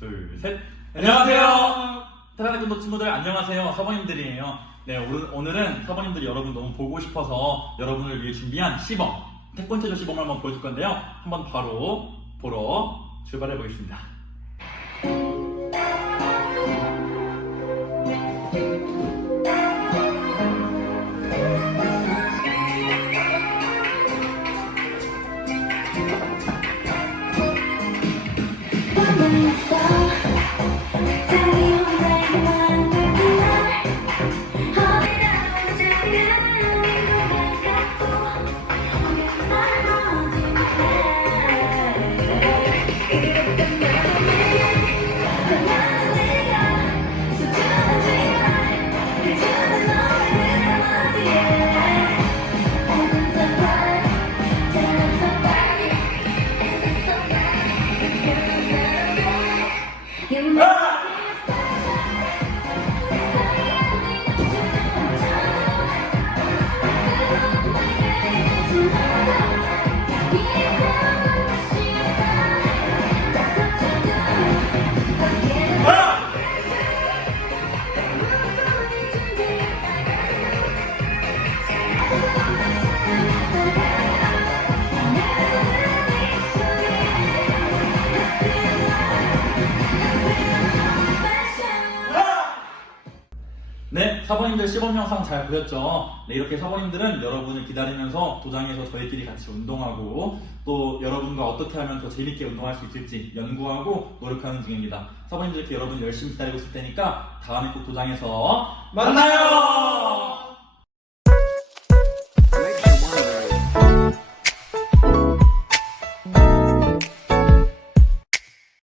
둘, 셋. 안녕하세요. 테라레군도 친구들 안녕하세요. 서버님들이에요. 네, 오늘, 오늘은 서버님들이 여러분 너무 보고 싶어서 여러분을 위해 준비한 시범, 태권체조 시범을 한번 보여줄 건데요. 한번 바로 보러 출발해 보겠습니다. Here. 네, 사모님들 시범 영상 잘 보셨죠? 네, 이렇게 사모님들은 여러분을 기다리면서 도장에서 저희끼리 같이 운동하고 또 여러분과 어떻게 하면 더 재밌게 운동할 수 있을지 연구하고 노력하는 중입니다. 사모님들 이렇게 여러분 열심히 기다리고 있을 테니까 다음에 꼭 도장에서 만나요!